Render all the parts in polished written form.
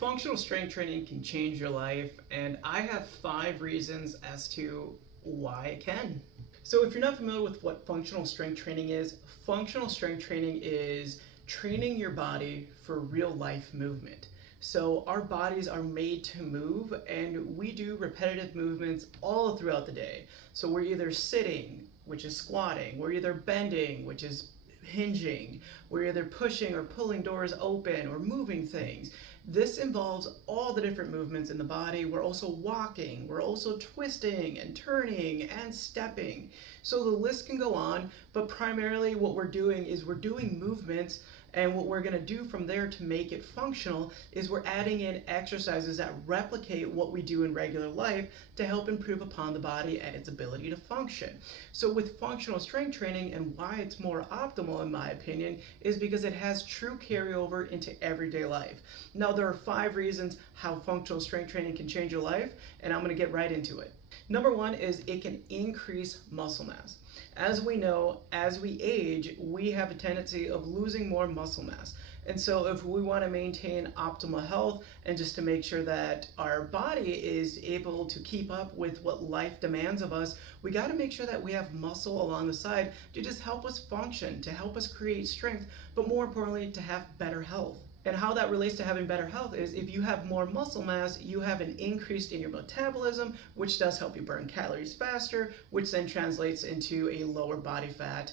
Functional strength training can change your life, and I have 5 reasons as to why it can. So, if you're not familiar with what functional strength training is, functional strength training is training your body for real life movement. So, our bodies are made to move, and we do repetitive movements all throughout the day. So, we're either sitting, which is squatting, we're either bending, which is hinging, we're either pushing or pulling doors open or moving things. This involves all the different movements in the body. We're also walking, we're also twisting and turning and stepping. So the list can go on, but primarily what we're doing is we're doing movements, and what we're going to do from there to make it functional is we're adding in exercises that replicate what we do in regular life to help improve upon the body and its ability to function. So with functional strength training, and why it's more optimal in my opinion, is because it has true carryover into everyday life. Now there are 5 reasons how functional strength training can change your life, and I'm going to get right into it. Number 1 is it can increase muscle mass. As we know, as we age, we have a tendency of losing more muscle mass. And so if we want to maintain optimal health and just to make sure that our body is able to keep up with what life demands of us, we got to make sure that we have muscle along the side to just help us function, to help us create strength, but more importantly, to have better health. And how that relates to having better health is if you have more muscle mass, you have an increase in your metabolism, which does help you burn calories faster, which then translates into a lower body fat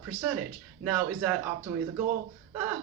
percentage. Now, is that optimally the goal?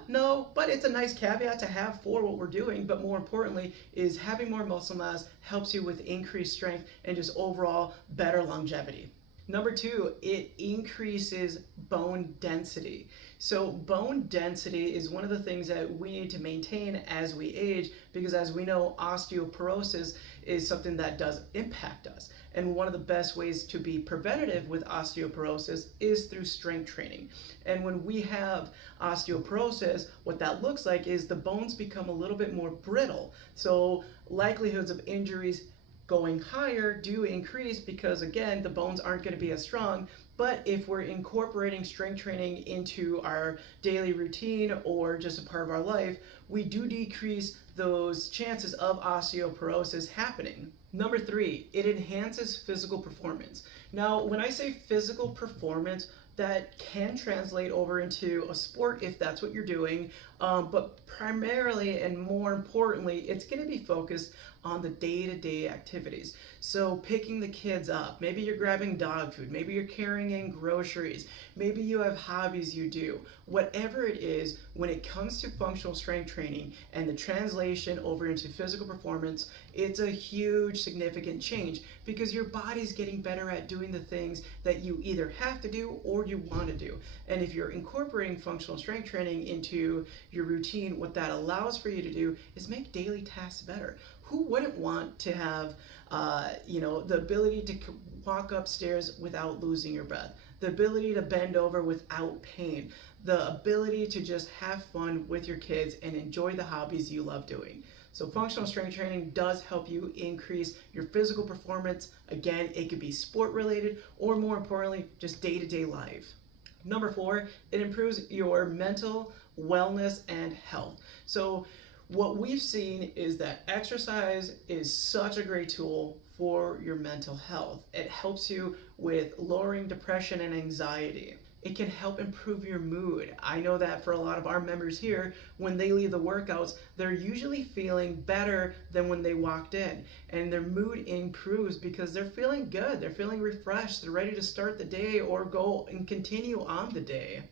No, but it's a nice caveat to have for what we're doing. But more importantly, is having more muscle mass helps you with increased strength and just overall better longevity. Number 2, it increases bone density. So bone density is one of the things that we need to maintain as we age, because as we know, osteoporosis is something that does impact us. And one of the best ways to be preventative with osteoporosis is through strength training. And when we have osteoporosis, what that looks like is the bones become a little bit more brittle. So likelihoods of injuries going higher do increase because, again, the bones aren't going to be as strong. But if we're incorporating strength training into our daily routine or just a part of our life, we do decrease those chances of osteoporosis happening. Number 3, it enhances physical performance. Now, when I say physical performance, that can translate over into a sport if that's what you're doing, but primarily and more importantly, it's going to be focused on the day-to-day activities. So picking the kids up, maybe you're grabbing dog food, maybe you're carrying in groceries, maybe you have hobbies you do. Whatever it is, when it comes to functional strength training and the translation over into physical performance, it's a huge significant change because your body's getting better at doing the things that you either have to do or you want to do. And if you're incorporating functional strength training into your routine, what that allows for you to do is make daily tasks better. Who wouldn't want to have the ability to walk upstairs without losing your breath, the ability to bend over without pain, the ability to just have fun with your kids and enjoy the hobbies you love doing? So functional strength training does help you increase your physical performance. Again, it could be sport related or, more importantly, just day-to-day life. Number 4, it improves your mental wellness and health. So what we've seen is that exercise is such a great tool for your mental health. It helps you with lowering depression and anxiety. It can help improve your mood. I know that for a lot of our members here, when they leave the workouts, they're usually feeling better than when they walked in. And their mood improves because they're feeling good, they're feeling refreshed, they're ready to start the day or go and continue on the day.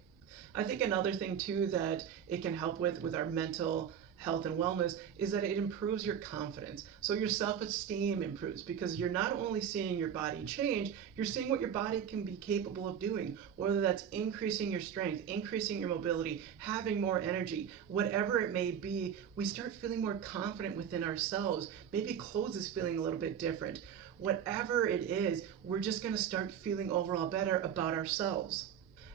I think another thing too that it can help with our mental health and wellness is that it improves your confidence. So your self-esteem improves because you're not only seeing your body change, you're seeing what your body can be capable of doing, whether that's increasing your strength, increasing your mobility, having more energy, whatever it may be. We start feeling more confident within ourselves. Maybe clothes is feeling a little bit different. Whatever it is, we're just going to start feeling overall better about ourselves.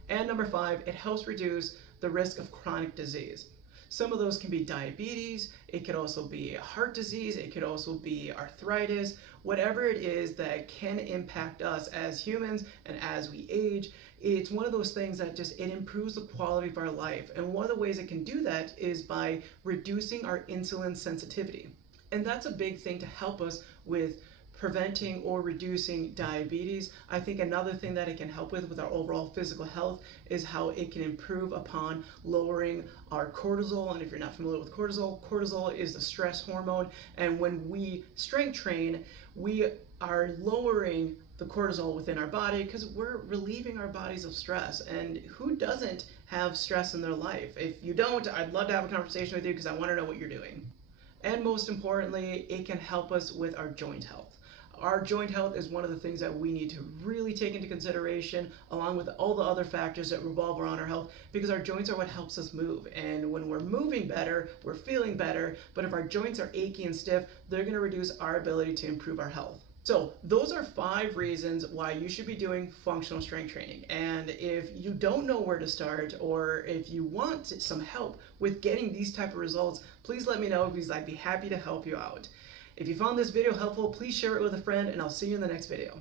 And number 5, it helps reduce the risk of chronic disease. Some of those can be diabetes, it could also be heart disease, it could also be arthritis, whatever it is that can impact us as humans and as we age. It's one of those things that it improves the quality of our life. And one of the ways it can do that is by reducing our insulin sensitivity. And that's a big thing to help us with preventing or reducing diabetes. I think another thing that it can help with our overall physical health is how it can improve upon lowering our cortisol. And if you're not familiar with cortisol, cortisol is the stress hormone. And when we strength train, we are lowering the cortisol within our body because we're relieving our bodies of stress. And who doesn't have stress in their life? If you don't, I'd love to have a conversation with you because I want to know what you're doing. And most importantly, it can help us with our joint health. Our joint health is one of the things that we need to really take into consideration, along with all the other factors that revolve around our health, because our joints are what helps us move. And when we're moving better, we're feeling better. But if our joints are achy and stiff, they're going to reduce our ability to improve our health. So those are 5 reasons why you should be doing functional strength training. And if you don't know where to start, or if you want some help with getting these type of results, please let me know, because I'd be happy to help you out. If you found this video helpful, please share it with a friend, and I'll see you in the next video.